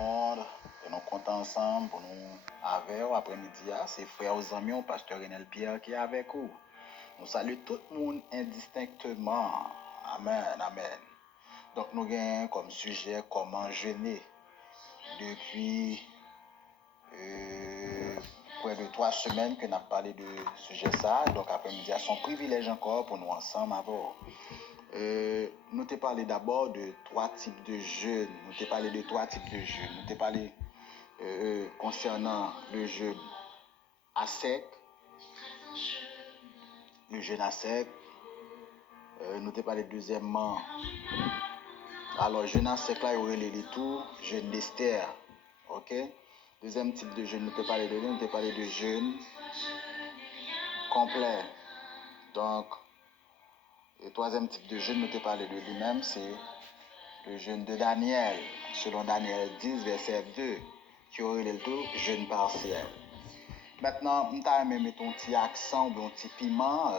monde. Et nous comptons ensemble pour nous avec après-midi. C'est frère aux amis, pasteur Renel Pierre qui est avec vous. Nous saluons tout le monde indistinctement. Amen, amen. Donc nous avons comme sujet comment jeûner depuis près de 3 semaines que nous avons parlé de ce sujet ça. Donc après-midi, c'est un privilège encore pour nous ensemble avant. Nous t'ai parlé d'abord de 3 types de jeûnes. Nous t'ai parlé de 3 types de jeûnes. Nous t'ai parlé concernant le jeûne à sec. Le jeûne à sec. Nous t'ai parlé deuxièmement. Alors, jeûne à sec là, il y aurait les tout, jeûne d'Esther. Ok? Deuxième type de jeûne, nous t'ai parlé de jeûne complet. Donc, le troisième type de jeûne, nous t'ai parlé de lui-même, c'est le jeûne de Daniel, selon Daniel 10, verset 2, qui aurait le tout jeûne partiel. Maintenant, nous allons mettre un petit accent ou un petit piment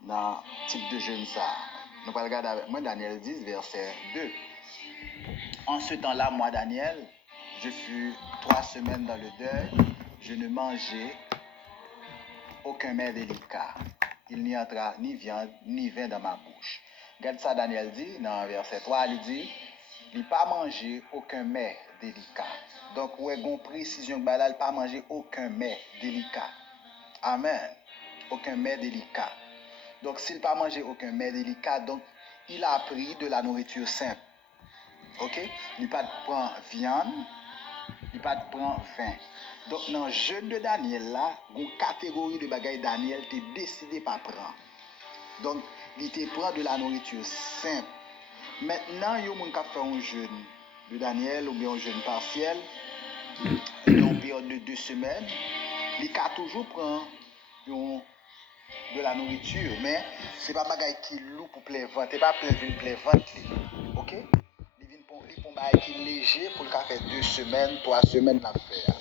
dans le type de jeûne ça. Nous allons regarder avec moi Daniel 10, verset 2. En ce temps-là, moi, Daniel, je fus 3 semaines dans le deuil, je ne mangeai aucun mets délicat. Il n'y entra ni viande ni vin dans ma bouche. Regarde ça, Daniel dit, dans verset 3, il dit, il n'a pas mangé aucun mets délicat. Donc, on a une précision que il n'a pas mangé aucun mets délicat. Amen. Aucun mets délicat. Donc, s'il n'a pas mangé aucun mets délicat, donc, il a pris de la nourriture simple. Ok? Il n'a pas de prendre viande, il n'a pas de prendre vin. Donc, dans le jeûne de Daniel, là, une catégorie de bagaille Daniel t'es décidé pas prendre. Donc, il te prend de la nourriture simple. Maintenant, il y a des gens qui font un jeûne de Daniel ou bien un jeûne partiel, dans une période de 2 semaines, il a toujours prendre de la nourriture, mais ce n'est pas bagaille qui lourd pour plein ventre, c'est pas plein ventre. Ok? Il vient pour bagaille qui léger pour le faire 2 semaines, 3 semaines à faire.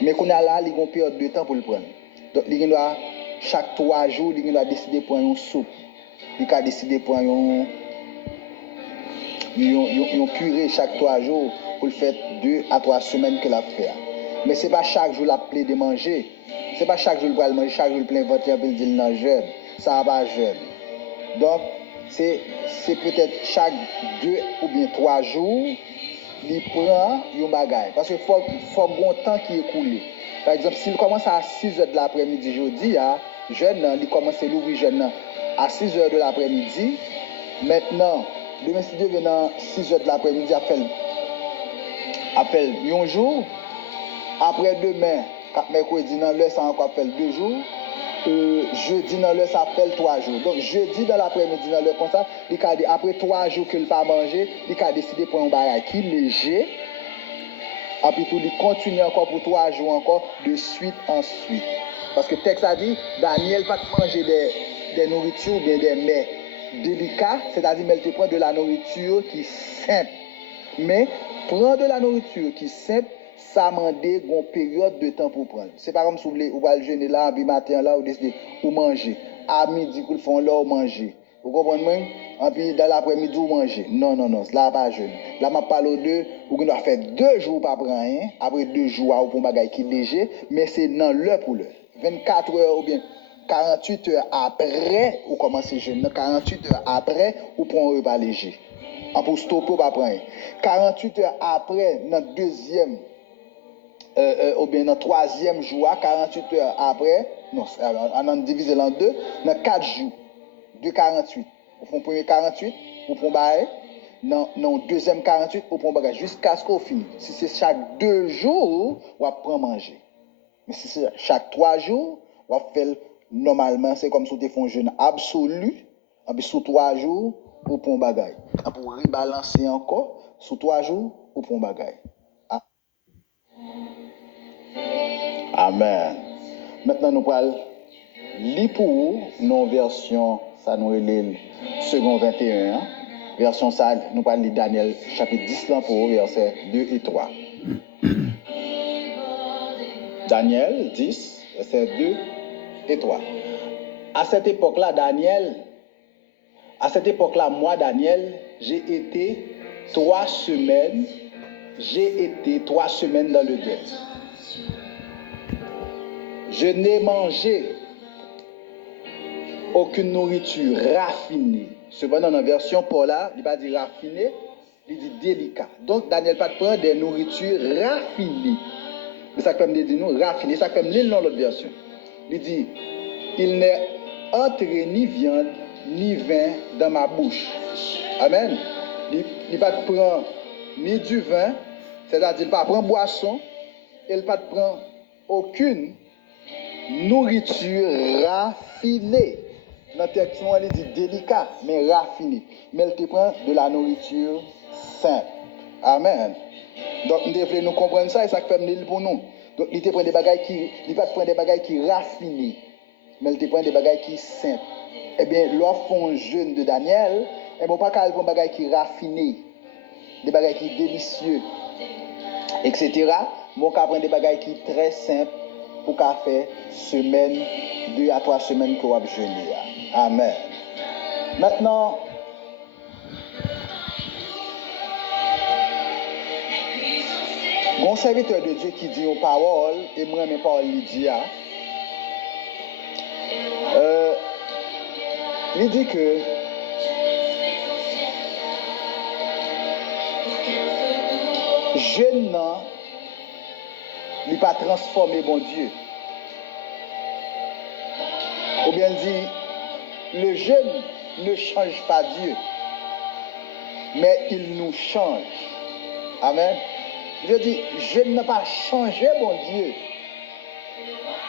Mais qu'on a là, il y a une période de temps pour le prendre. Donc, il doit chaque 3 jours, il doit décider de prendre une soupe. Il a décidé de prendre une purée chaque 3 jours pour le faire 2 à 3 semaines que la faire. Mais ce n'est pas chaque jour la plaie de manger. Ce n'est pas chaque jour le manger, chaque jour le plein ventre, il dit non jeûne. Ça va pas jeûne. Donc, c'est peut-être chaque 2 ou bien 3 jours, il prend un bagage. Parce qu'il faut un temps qui est coulé. Par exemple, s'il commence à 6 h de l'après-midi, jeudi, jeûne, il commence à l'ouvrir jeûne à 6 h de l'après-midi. Maintenant, demain, si Dieu vient à 6 h de l'après-midi, appelle un jour. Après demain, mercredi, dans l'heure, ça encore appelle 2 jours. Jeudi, dans l'heure, ça appelle 3 jours. Donc, jeudi, dans l'après-midi, dans l'heure comme ça, après 3 jours qu'il n'a pas mangé, il a décidé de prendre un bagage qui est léger. Et puis, il continue encore pour 3 jours encore, de suite en suite. Parce que le texte a dit, Daniel va manger des nourritures ou bien des mets délicats, c'est-à-dire qu'il te prend de la nourriture qui est simple. Mais prendre de la nourriture qui est simple, ça demande une période de temps pour prendre. C'est pas comme si vous allez jeûner là, puis matin là, vous décidez de manger. À midi, vous font là, vous mangez. Vous comprenez? Et puis dans l'après-midi, vous mangez. Non, là, pas jeûne. Là, je parle de vous doit faire 2 jours pas prendre rien. Après 2 jours, vous prenez un bagage qui est léger, mais c'est dans l'heure pour l'heure. 24 heures ou bien 48 heures après, vous commencez à jeûner. 48 heures après, vous prenez un repas léger. Pour stopper, pas prendre. 48 heures après, notre deuxième, ou bien notre troisième jour, 48 heures après, non, on a divisé en 2, dans 4 jours, de 48. Vous prenez premier 48, vous prenez bail, non, deuxième 48, vous prenez bagage jusqu'à ce qu'on finisse. Si c'est chaque 2 jours, vous prendre manger. Mais si c'est chaque 3 jours, vous faites normalement, c'est comme si vous faites un jeûne absolu, et puis sur 3 jours, vous prenez bagage. Pour rebalancer encore, sur 3 jours, vous prenez bagage. Amen. Maintenant, nous allons lire pour vous nos versions, ça nous est le second 21. Version ça, nous allons lire Daniel chapitre 10 là pour vous, versets 2 et 3. Daniel 10, versets 2 et 3. À cette époque-là, moi, Daniel, j'ai été 3 semaines j'ai été 3 semaines dans le deuil. Je n'ai mangé aucune nourriture raffinée. Cependant, dans la version Paula, il ne va pas dire raffiné, il dit délicat. Donc, Daniel pas prend des nourritures raffinées. Mais ça comme dit nous, raffiné, ça comme l'île dans l'autre version. Il dit, il n'est entré ni viande ni vin dans ma bouche. Amen. Il ne va pas prendre ni du vin, c'est-à-dire il ne va pas prendre boisson, il ne va pas prendre aucune nourriture raffinée. Dans le texte, il dit délicat, mais raffiné. Mais il te prend de la nourriture sainte. Amen. Donc, nous comprenons ça et ça fait l'île pour nous. Donc, il te prend des bagailles qui, il va te prendre des bagailles qui raffinées, mais il te prend des bagailles qui saintes. Eh bien, lorsqu'on jeûne de Daniel, eh bien, pas qu'à prendre des bagailles qui raffinées, des bagailles qui délicieux, etc. Bon, qu'à prendre des bagailles qui très simples pour qu'à faire semaine, 2 à 3 semaines qu'on va jeûner. Amen. Maintenant, mon serviteur de Dieu qui dit aux paroles, et moi mes paroles lui dit, il dit que jeûne n'est pas transformé bon Dieu. Ou bien il dit, le jeûne ne change pas Dieu, mais il nous change. Amen. Je dis, je n'ai pas changé mon Dieu,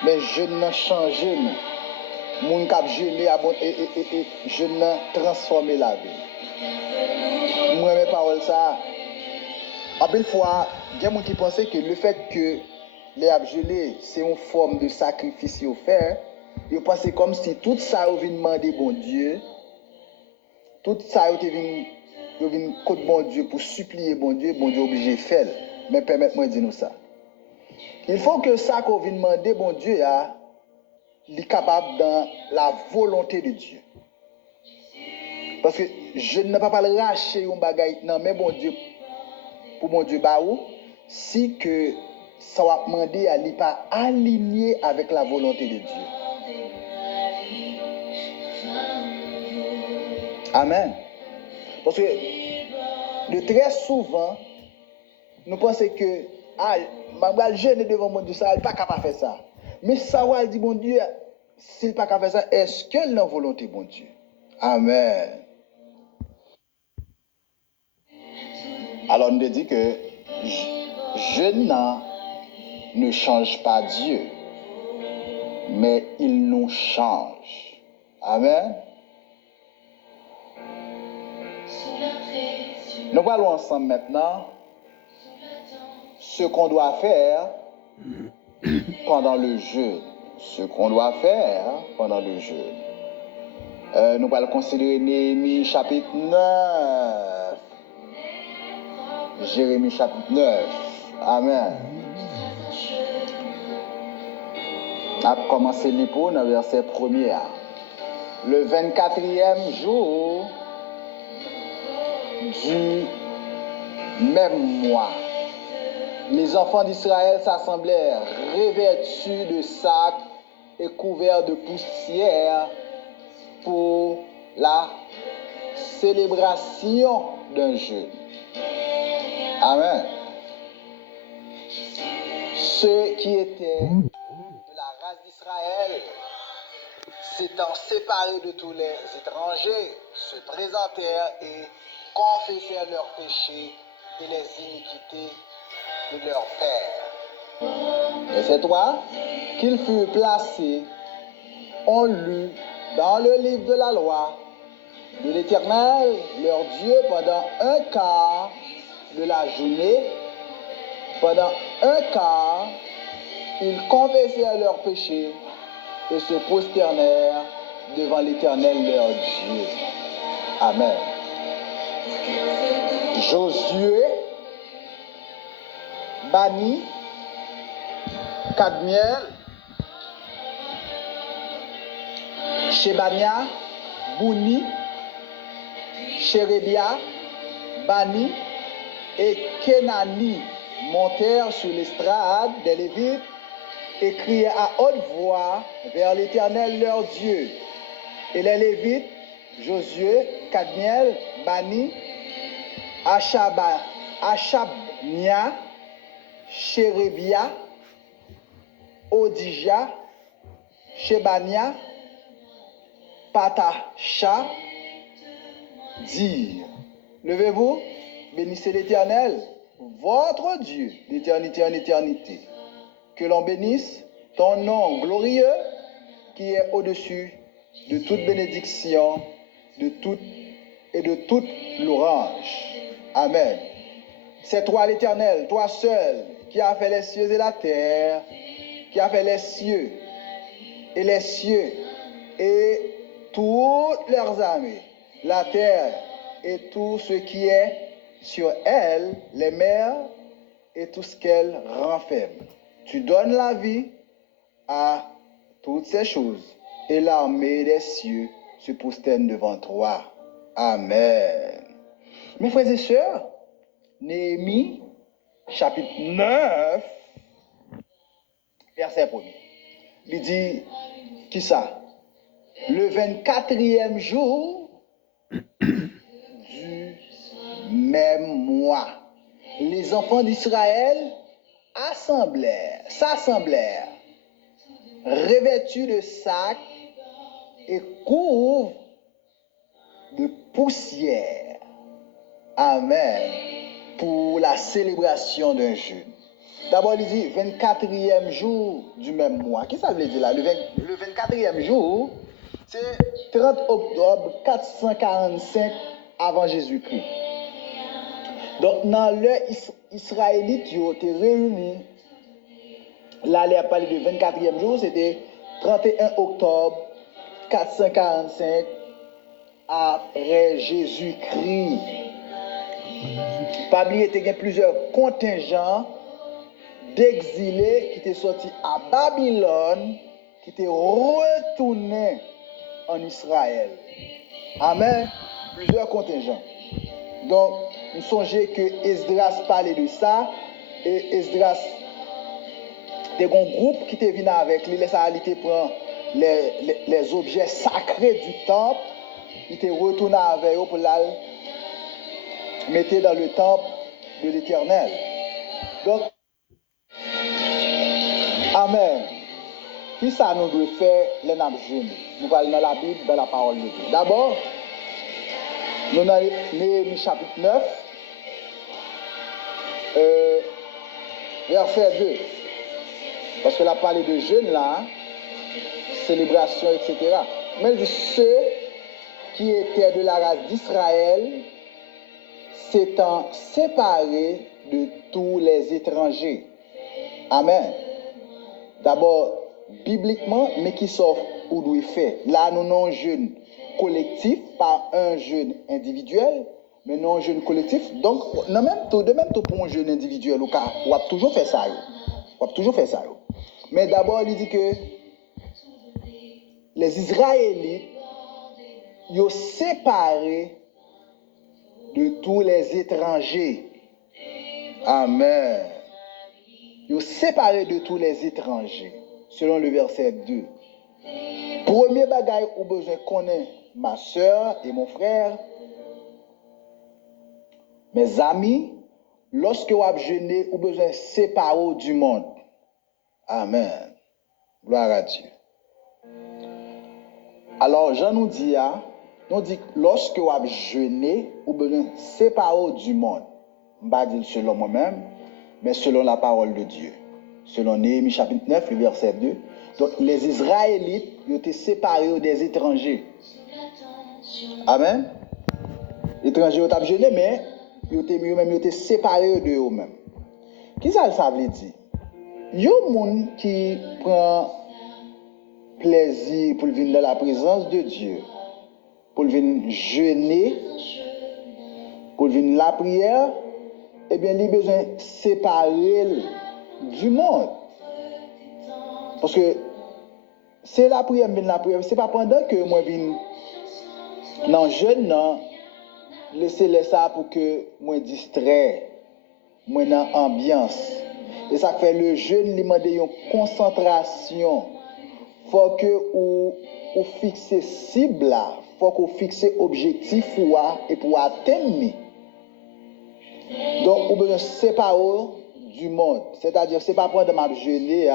mais je n'ai changé nous. Mon cap jeûné et je n'ai transformé la vie. Moi, mes paroles, ça. En belle fois, il y a des gens qui pensaient que le fait que les abgelés, c'est une forme de sacrifice offert. Ils pensaient comme si tout ça avait demandé bon Dieu, tout ça avait venu contre bon Dieu pour supplier bon Dieu obligé de faire. Mais permettez-moi de dire nous ça. Il faut que ça qu'on vient demander bon Dieu est capable dans la volonté de Dieu. Parce que je ne peux pas le racher un bagage non mais bon Dieu pour mon Dieu baou si que ça va demander à lui pas aligné avec la volonté de Dieu. Amen. Parce que de très souvent nous pensons que je jeûne devant mon Dieu, ça il pas capable de faire ça. Mais ça va dire bon Dieu, s'il pas capable de faire ça, est-ce que la volonté bon Dieu? Amen. Alors on nous dit que jeûne ne change pas Dieu, mais il nous change. Amen. Nous allons ensemble maintenant ce qu'on doit faire pendant le jeûne. Ce qu'on doit faire pendant le jeûne. Nous allons considérer Néhémie chapitre 9. Jérémie chapitre 9. Amen. On a commencé l'hypo dans le verset 1er. Le 24e jour du même mois, les enfants d'Israël s'assemblèrent revêtus de sacs et couverts de poussière pour la célébration d'un jeûne. Amen. Ceux qui étaient de la race d'Israël, s'étant séparés de tous les étrangers, se présentèrent et confessèrent leurs péchés et les iniquités de leurs pères. Verset 3. Qu'ils furent placés, on lut dans le livre de la loi de l'Éternel, leur Dieu, pendant un quart de la journée. Pendant un quart, ils confessèrent leurs péchés et se prosternèrent devant l'Éternel leur Dieu. Amen. Josué Bani, Kadmiel, Shebania, Bouni, Sherebia, Bani, et Kenani montèrent sur l'estrade des Lévites et criaient à haute voix vers l'Éternel leur Dieu. Et les Lévites, Josué, Kadmiel, Bani, Achabnia, Chérébia, Odija, Shebania, Patacha, dirent: Levez-vous, bénissez l'Éternel, votre Dieu, d'éternité en éternité. Que l'on bénisse ton nom glorieux, qui est au-dessus de toute bénédiction, de toute louange. Amen. C'est toi l'Éternel, toi seul, qui as fait les cieux et la terre, qui as fait les cieux et toutes leurs armées, la terre et tout ce qui est sur elle, les mers et tout ce qu'elle renferme. Tu donnes la vie à toutes ces choses, et l'armée des cieux se prosterne devant toi. Amen. Mes frères et sœurs, Néhémie, chapitre 9, verset 1er. Il dit, qui ça? Le 24e jour du même mois, les enfants d'Israël s'assemblèrent, revêtus de sacs et couverts de poussière. Amen. Pour la célébration d'un jeûne. D'abord, il dit 24e jour du même mois. Qu'est-ce que ça veut dire là? Le 24e jour, c'est 30 octobre 445 avant Jésus-Christ. Donc, dans l'heure israélite, ils ont été réunis. Là, il a parlé de 24e jour, c'était 31 octobre 445 après Jésus-Christ. Parmi eux, il y a plusieurs contingents d'exilés qui étaient sortis à Babylone, qui étaient retournés en Israël. Amen. Plusieurs contingents. Donc, nous songeons que Esdras parlait de ça, et Esdras, c'était un groupe qui était venu avec lui, il prend les objets sacrés du temple, il était retourné avec eux pour la mettre dans le temple de l'Éternel. Donc, Amen. Qui ça nous doit faire les jeûnes? Nous allons dans la Bible, dans la parole de Dieu. D'abord, nous avons Néhémie chapitre 9, verset 2. Parce que là, parlé de jeûne, là, célébration, etc. Mais ceux qui étaient de la race d'Israël s'étant séparés de tous les étrangers. Amen. D'abord, bibliquement, mais qui sauf où doit faire. Là, nous avons un jeûne collectif, pas un jeûne individuel, mais non un jeûne collectif. Donc, de même pour un jeûne individuel, on va toujours faire ça. Mais d'abord, il dit que les Israélites, ils sont séparés de tous les étrangers. Amen. Ils sont séparés de tous les étrangers, selon le verset 2. Premier bagage où besoin connaître ma soeur et mon frère, mes amis, lorsque vous avez jeûné, vous besoin séparer du monde. Amen. Gloire à Dieu. Alors, Jean nous dit lorsque vous avez jeûné, vous besoin séparer du monde. Je ne vais pas dire selon moi-même, mais selon la parole de Dieu. Selon Néhémie chapitre 9, le verset 2. Donc, les Israélites, ils étaient séparés des étrangers. Amen. Les étrangers ont jeûné, mais ils étaient séparés de eux-mêmes. Qu'est-ce que ça veut dire? Il y a des gens qui prennent plaisir pour venir dans la présence de Dieu, pour venir jeûner, pour venir la prière, eh bien, il a besoin de séparer du monde. Parce que c'est la prière, c'est pas pendant que moi viens dans jeûne, non, laissez ça pour que moi distrait. moi dans ambiance. Et ça fait le jeûne lui demander une concentration. Faut que ou fixer cible là, faut qu'on fixe objectif et pour atteindre. Donc on besoin séparer du monde. C'est-à-dire c'est pas prendre ma jeûner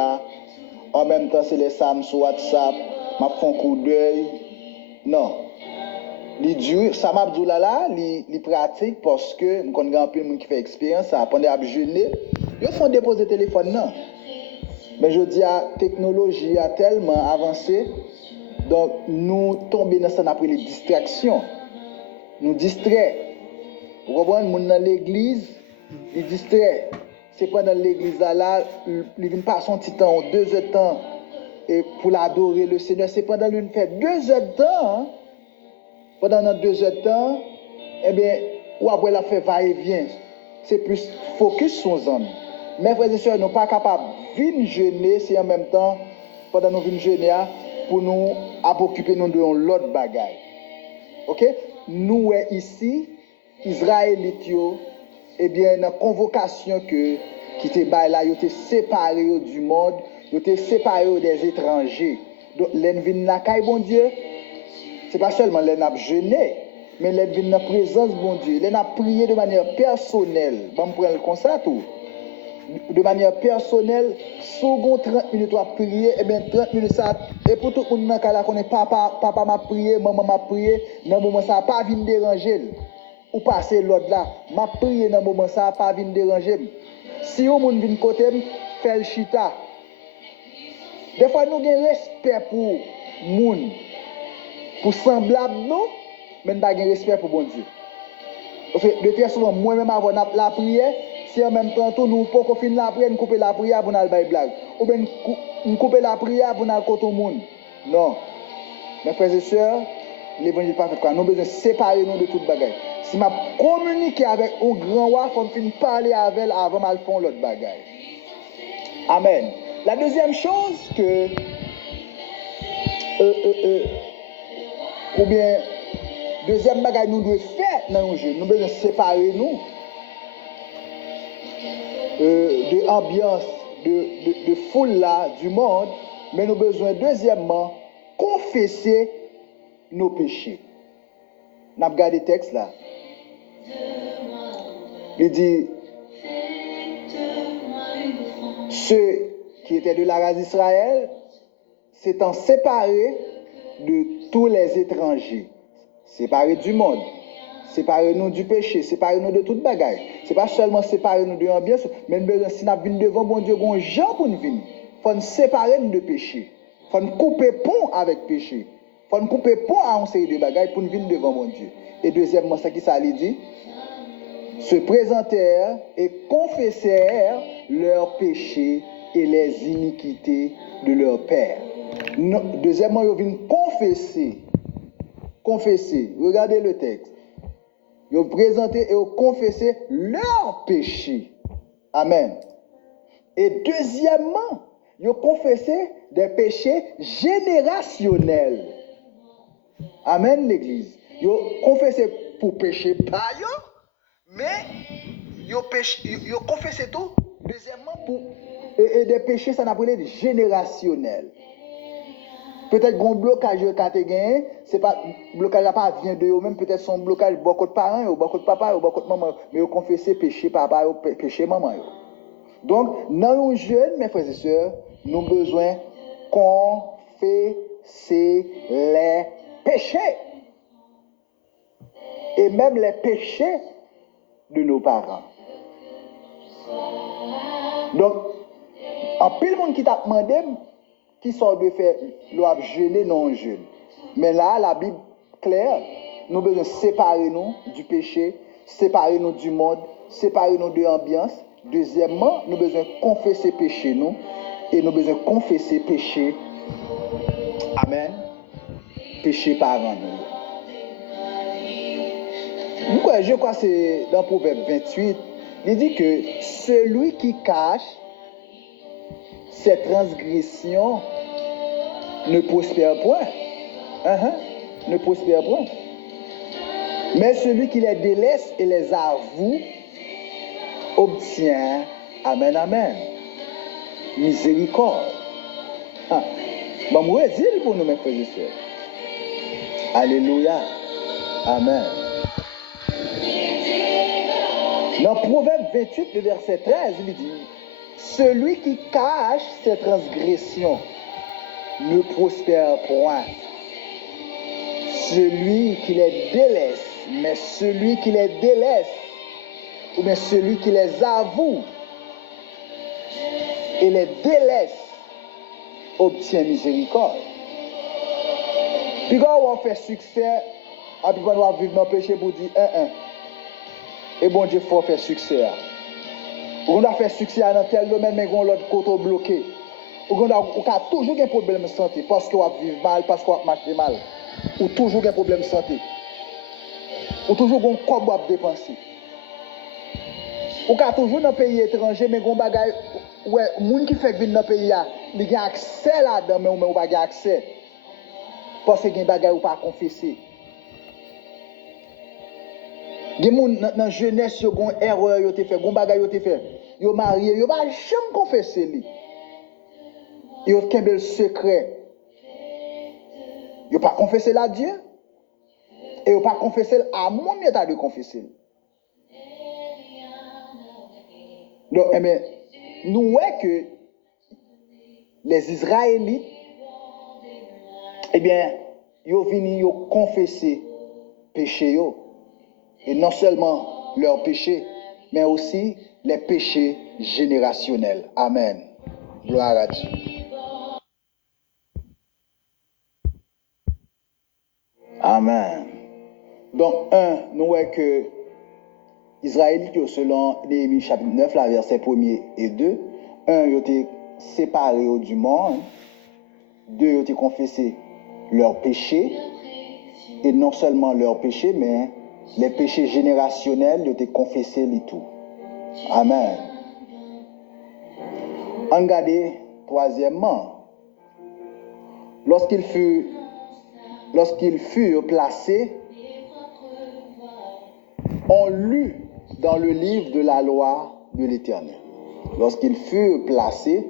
en même temps c'est les Sam sur WhatsApp, m'a font coup d'œil. Non. Li dur, ça m'a dit là, li pratique parce que me connais un peu monde qui fait expérience ça pendant à jeûner, ils font déposer téléphone non. Mais je dis la technologie a tellement avancé donc nous tomber dans ça après les distractions. Nous distrait. Vous comprenez monde dans l'église, il distrait. C'est pendant l'église là, il vient passer son petit temps, 2 heures de temps et pour l'adorer le Seigneur, c'est pendant l'une fait 2 heures de temps. Hein? Pendant notre 2 heures de temps, eh bien, ou après la fait va-et-vient, c'est plus focus sur les hommes. Mes frères et sœurs, nous ne sommes pas capables de venir jeûner, si en même temps, pendant nous venir jeûner, pour nous occuper nous de l'autre bagaille. Ok? Nous, ici, Israélites, eh bien, une convocation qui était là, ils étaient séparés du monde, ils étaient séparés des étrangers. Donc, l'envie là, bon Dieu, c'est pas seulement les n'a jeûné, mais les vient dans présence bon Dieu, les n'a prié de manière personnelle. Bon prendre comme ça tout. De manière personnelle, second 30 minutes à prier, et bien 30 minutes ça et pour tout le monde dans cas connaît papa m'a prié, maman m'a prié, dans moment ça pas venir déranger ou passer l'autre là, m'a prié dans moment ça pas venir déranger. Si on monde vient côté fait le chita. Des fois nous avons respect pour monde pour semblable nous, mais nous n'avons pas de respect pour bon Dieu. Parce que de très souvent, moi-même avant la prière, si en même temps, nous ne pouvons pas finir la prière, nous couper la prière pour nous aller blague. Ou bien nous couper la prière pour nous aller côté au monde. Non. Mes frères et sœurs, l'évangile pas fait quoi. Nous devons séparer nous de toute bagaille. Si je communique avec un grand roi, il faut finir parler avec elle avant de faire l'autre bagaille. Amen. La deuxième chose que ou bien deuxième bagage nous devons faire dans le jeu, nous devons séparer nous de l'ambiance, de foule là, du monde, mais nous devons besoin deuxièmement confesser nos péchés. Nous avons regardé le texte là. Il dit ceux qui étaient de la race d'Israël s'étant séparés de tous les étrangers, séparés du monde, séparés nous du péché, séparés nous de toute bagaille. Ce n'est pas seulement séparer nous de l'ambiance, mais si nous venons devant bon Dieu, on gens pour nous venir. Il faut nous séparer nous de péché. Il faut nous couper pont avec péché. Il faut nous couper pont à une série de bagailles pour nous venir devant bon Dieu. Et deuxièmement, ce qui ça dit, se présentèrent et confessèrent leurs péchés et les iniquités de leur père. Deuxièmement, ils viennent confesser. Regardez le texte. Ils ont présenté et ont confessé leurs péchés. Amen. Et deuxièmement, ils ont confessé des péchés générationnels. Amen, l'Église. Ils ont confessé pour péché pas yo, mais ils ont confessé tout. Deuxièmement, pour et des péchés, ça n'a pas été générationnel. Peut-être qu'un blocage que tu as, c'est pas blocage n'a pas vient de eux-mêmes, peut-être son blocage beaucoup de parents, ou beaucoup de papa, ou beaucoup de maman, mais ils confessé péché papa, ou péché maman. Donc, dans nos jeunes, mes frères et sœurs, nous avons besoin de confesser les péchés. Et même les péchés de nos parents. Donc, en pile monde qui t'a demandé qui sort de faire doivent jeûner non jeûne. Mais là, la Bible claire, nous devons séparer nous du péché, séparer nous du monde, séparer nous de l'ambiance. Deuxièmement, nous devons confesser péché nous et nous devons confesser péché. Amen. Péché parent nous. Je crois que c'est dans Proverbe 28, il dit que celui qui cache ses transgressions ne prospère point. Ne prospère point. Mais celui qui les délaisse et les avoue obtient, amen, amen, miséricorde. Bon, moi, je dis pour nous, mes frères et sœurs. Alléluia. Amen. Dans Proverbe 28, le verset 13, il dit, celui qui cache ses transgressions ne prospère point. Celui qui les délaisse, mais celui qui les délaisse, ou bien celui qui les avoue et les délaisse, obtient miséricorde. Puis quand on fait succès, et puis quand on va vivre dans le péché pour dire et bon Dieu, il faut faire succès. On a fait succès dans tel domaine, mais on l'autre côté bloqué. On a toujours un problème de santé parce qu'on va vivre mal, parce qu'on va marcher mal. Ou toujours un problème de santé. Ou toujours un corps à dépenser. Ou toujours dans un pays étranger, mais on bagaille, ouais, les gens qui fait venir dans le pays, ils ont accès là-dedans, mais on n'a pas accès. Parce que les bagaille ou pas confesser. Les gens dans la jeunesse, ils ont une erreur, ils ont fait, ils ont bagaille, ils ont fait. Ils ont marié, ils n'ont pas jamais confessé. Ils ont fait le secret. Ils n'ont pas confessé à Dieu. Et ils n'ont pas confessé à mon état de confesser. Donc, eh bien, nous voyons que les Israélites, eh bien, ils ont venu confesser péché. Et non seulement leurs péchés, mais aussi les péchés générationnels. Amen. Gloire à Dieu. Amen. Donc, nous voyons que Israélites, selon Néhémie chapitre 9, versets 1er et 2, ils ont été séparés du monde. 2, ils ont été confessés leurs péchés. Et non seulement leurs péchés, mais les péchés générationnels, ils ont été confessés les tout. Amen. Regardez, troisièmement, lorsqu'ils furent placés, on lut dans le livre de la loi de l'Éternel. Lorsqu'ils furent placés,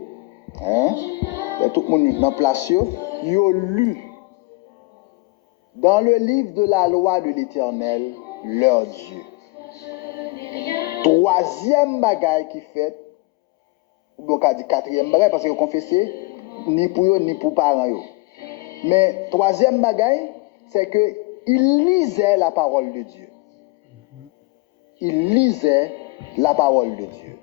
tout le monde dans place, ils ont lu dans le livre de la loi de l'Éternel, leur Dieu. Troisième bagaille qui fait, donc on dit quatrième bagaille parce que vous confessez ni pour eux ni pour parents. Mais troisième bagaille, c'est que il lisait la parole de Dieu. Il lisait la parole de Dieu.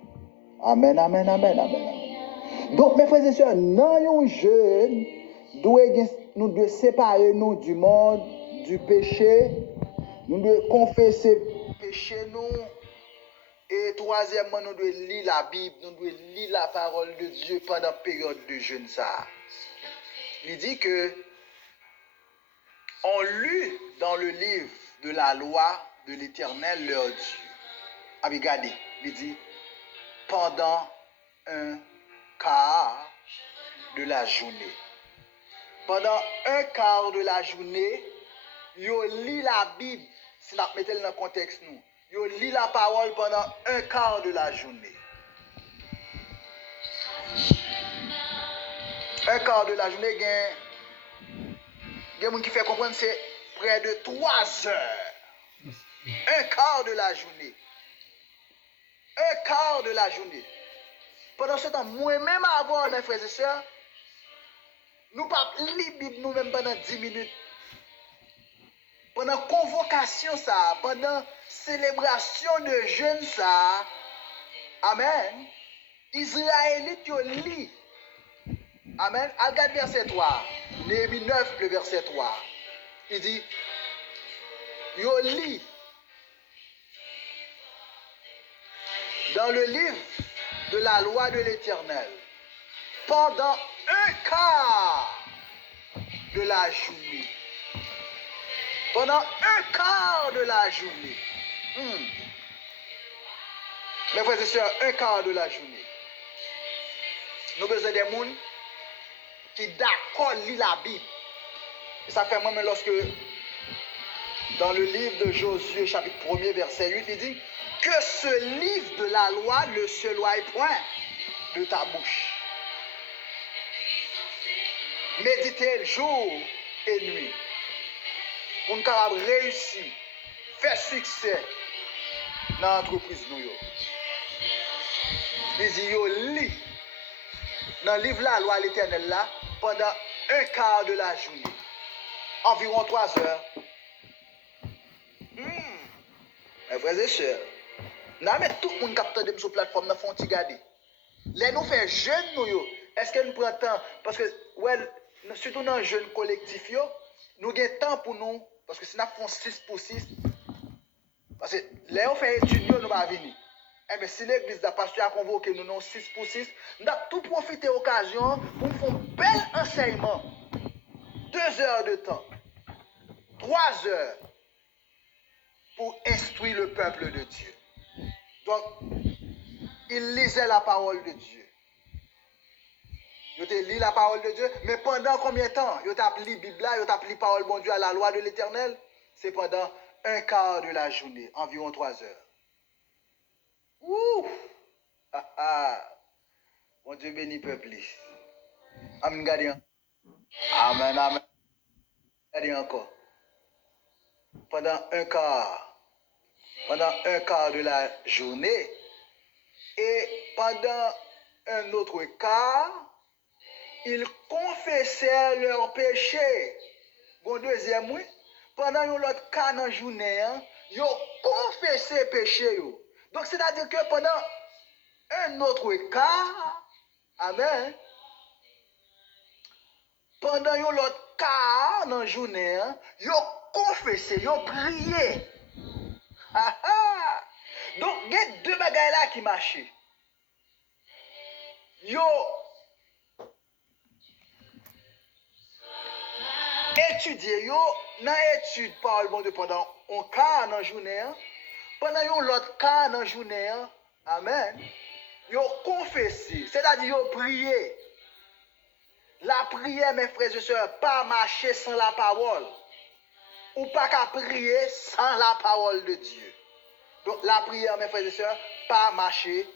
Amen, amen, amen, amen, amen. Donc, mes frères et sœurs, dans un jeune, nous devons séparer nous du monde, du péché. Nous devons confesser le péché, nous. Et troisièmement, nous devons lire la Bible, nous devons lire la parole de Dieu pendant la période de jeûne. Il dit que on lut dans le livre de la loi de l'Éternel leur Dieu. Ah, regardez, il dit pendant un quart de la journée. Pendant un quart de la journée, yo lit la Bible. Si nous mettons dans le contexte, nous. Yo lit la parole pendant un quart de la journée. Un quart de la journée, il y a des gens qui fait comprendre que c'est près de 3 heures. Un quart de la journée. Un quart de la journée. Pendant ce temps, moi-même avant, mes frères et sœurs, nous pas lire la Bible nous-mêmes pendant 10 minutes. Pendant convocation ça, pendant célébration de jeûne ça, amen, Israélites yo lit. Amen. Regarde verset 3. Néhémie 9, le verset 3. Il dit, yo lit dans le livre de la loi de l'Éternel pendant un quart de la journée. Pendant un quart de la journée. Mes frères et sœurs, un quart de la journée. Nous avons besoin des gens qui d'accord lire la Bible. Et ça fait moi-même lorsque, dans le livre de Josué, chapitre 1er, verset 8, il dit, que ce livre de la loi ne s'éloigne point de ta bouche. Méditez jour et nuit pour nous capables réussir, faire succès dans l'entreprise nous. Il dit yo lit dans le livre la loi l'Éternel là pendant un quart de la journée, environ 3 heures. Mes frères et sœurs, nous mettons tout le monde capteur de sur plateforme dans font regarder. Les nous fait jeunes nous est-ce que nous prenons temps parce que surtout dans le jeune collectif nous avons temps pour nous parce que si nous faisons 6 pour 6 parce que les on fait études nous va venir. Eh bien, si l'église de pasteur a convoqué nous non 6 pour 6, nous avons tout profité de l'occasion pour faire un bel enseignement. 2 heures de temps, 3 heures pour instruire le peuple de Dieu. Donc, il lisait la parole de Dieu. Il te lit la parole de Dieu, mais pendant combien de temps? Il t'a lu la Bible, il t'a lu la parole de Dieu à la loi de l'Éternel. C'est pendant un quart de la journée, environ 3 heures. Ouh! Ah ah! Mon Dieu béni peuple. Amen, gardez. Amen, amen. Gardez encore. Pendant un quart de la journée et pendant un autre quart, ils confessaient leurs péchés. Bon, deuxième, oui. Pendant un autre quart dans la journée, ils ont confessé péché. Donc, c'est-à-dire que pendant un autre quart, amen, pendant un autre quart dans la journée, ils ont confessé, ils ont prié. Ah, ah. Donc, il y a 2 bagages là qui marchent. Ils ont étudié, ils ont étudié parole bon Dieu pendant un quart dans la journée, pendant un autre quart dans la journée, amen, ils ont confessé, c'est-à-dire ils ont prié. La prière, mes frères et sœurs, pas marcher sans la parole. Ou pas qu'à prier sans la parole de Dieu. Donc la prière, mes frères et sœurs, pas marcher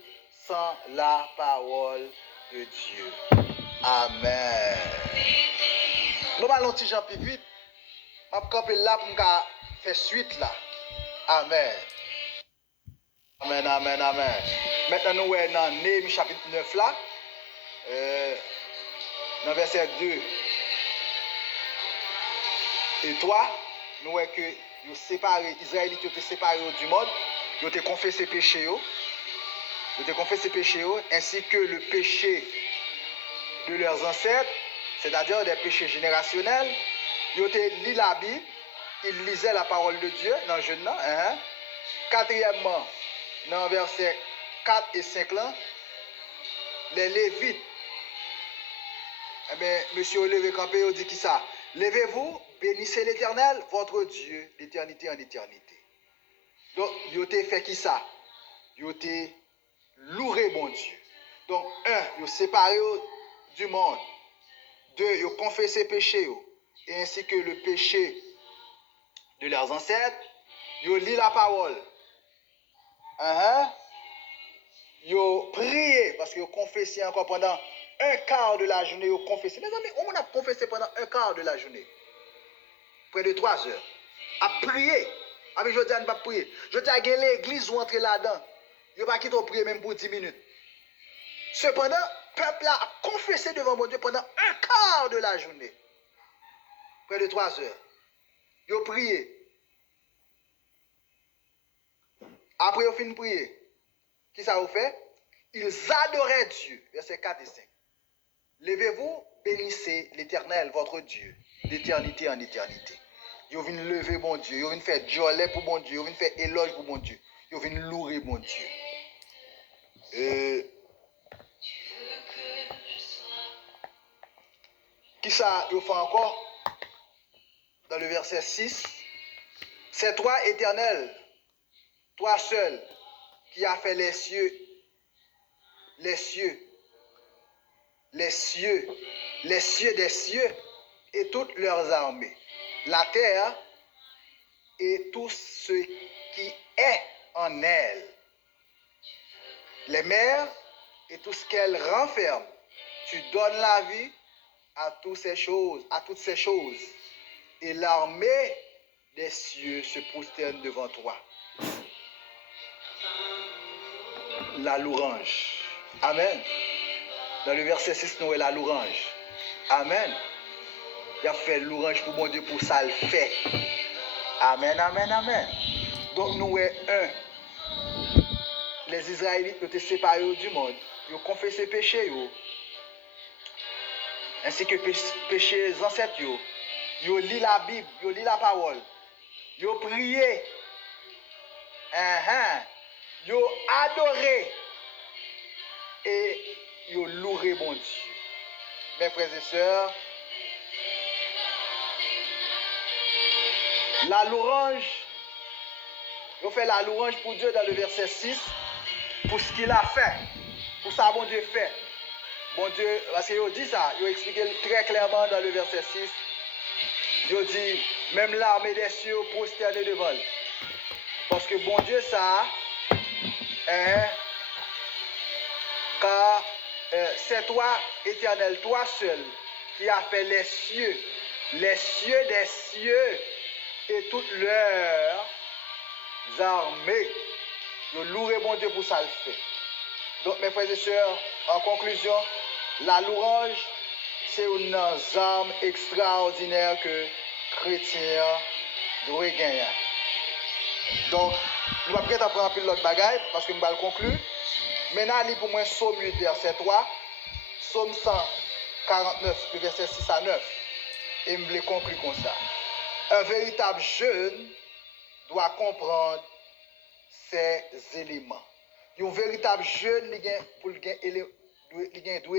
sans la parole de Dieu. Amen. Nous allons petit Jean plus vite. Je vais camper là pour faire suite là. Amen. Amen, amen, amen. Maintenant nous sommes dans Néhémie chapitre 9 là. Dans verset 2 et 3, nous voyons que les Israélites ont été séparés du monde, ils ont confessé péché, ainsi que le péché de leurs ancêtres, c'est-à-dire des péchés générationnels. Ils ont lu la Bible, ils lisaient la parole de Dieu dans le jeûne. Quatrièmement, dans verset 4 et 5 là, les Lévites, eh bien, monsieur levé campé, il dit qui ça? Levez-vous, bénissez l'Éternel, votre Dieu, d'éternité en éternité. Donc, il a fait qui ça? Il a loué mon Dieu. Donc, 1, il a séparé du monde. 2, il a confessé péché, et ainsi que le péché de leurs ancêtres. Il a lu la parole. Ils ont prié parce qu'ils ont confessé encore pendant un quart de la journée. Ils ont confessé. Mes amis, on a confessé pendant un quart de la journée. Près de 3 heures. À prier. Avec je dis à ne pas prier. Je dis à l'église ou entrer là-dedans. Ils n'ont pas quitté prier même pour 10 minutes. Cependant, le peuple a confessé devant mon Dieu pendant un quart de la journée. Près de 3 heures. Ils ont prié. Après, ils ont fini de prier. Qui ça vous fait? Ils adoraient Dieu. Verset 4 et 5. Levez-vous, bénissez l'Éternel, votre Dieu, d'éternité en éternité. Ils viennent lever mon Dieu. Ils viennent faire jolet pour mon Dieu. Ils viennent faire éloge pour mon Dieu. Ils viennent louer mon Dieu. Qui ça ils font encore? Dans le verset 6. C'est toi, Éternel, toi seul, qui as fait les cieux, des cieux et toutes leurs armées, la terre et tout ce qui est en elle. les mers et tout ce qu'elles renferment. Tu donnes la vie à toutes ces choses, et l'armée des cieux se prosterne devant toi. La louange. Amen. Dans le verset 6, nous avons la louange. Amen. Il a fait louange pour mon Dieu pour ça le fait. Amen, amen, amen. Donc nous avons les Israélites ont été séparés du monde. Ils ont confessé péché, ainsi que péché des ancêtres. Ils ont lu la Bible, ils ont lu la parole. Ils ont prié. Ils ont adoré. Et ils ont loué mon Dieu. Mes frères et sœurs, la louange, ils fait la louange pour Dieu dans le verset 6, pour ce qu'il a fait, pour ça bon Dieu fait. Bon Dieu, parce qu'il dit ça, il expliqué très clairement dans le verset 6, il dit, même l'armée des cieux prosternée devant lui. Parce que bon Dieu ça, car c'est toi, Éternel, toi seul, qui as fait les cieux des cieux, et toutes leurs armées. Je louerai mon Dieu pour ça le fait. Donc mes frères et sœurs, en conclusion, la louange, c'est une arme extraordinaire que chrétien doit gagner. Donc, nous allons peut-être apprendre un peu l'autre bagaille, parce que nous allons conclure. Maintenant, allez pour moi Psaume 8, verset 3, Psaume 149, verset 6 à 9. Et je vais conclure comme ça. Un véritable jeune doit comprendre ces éléments. Un véritable jeune pour doit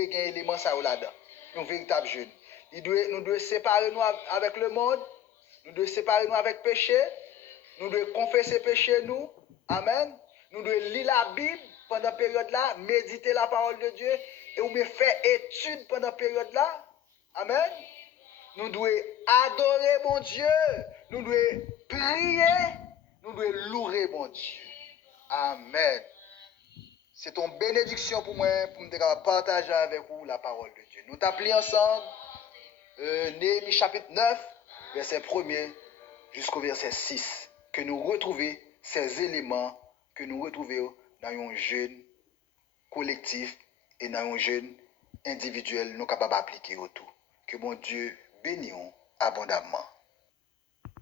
gagner éléments ça là-dedans. Un véritable jeune. Nous devons séparer nous avec le monde, nous devons séparer nous avec péché, nous devons confesser péché nous. Amen. Nous devons lire la Bible pendant la période là, méditer la parole de Dieu et nous devons faire étude pendant la période là. Amen. Nous devons adorer mon Dieu, nous devons prier, nous devons louer mon Dieu. Amen. C'est une bénédiction pour moi, pour me partager avec vous la parole de Dieu. Nous t'appelons ensemble, Néhémie chapitre 9, verset 1er jusqu'au verset 6, que nous retrouvons ces éléments que nous retrouvons dans un jeûne collectif et dans un jeûne individuel, nous sommes capables d'appliquer autour. Que mon Dieu bénisse abondamment.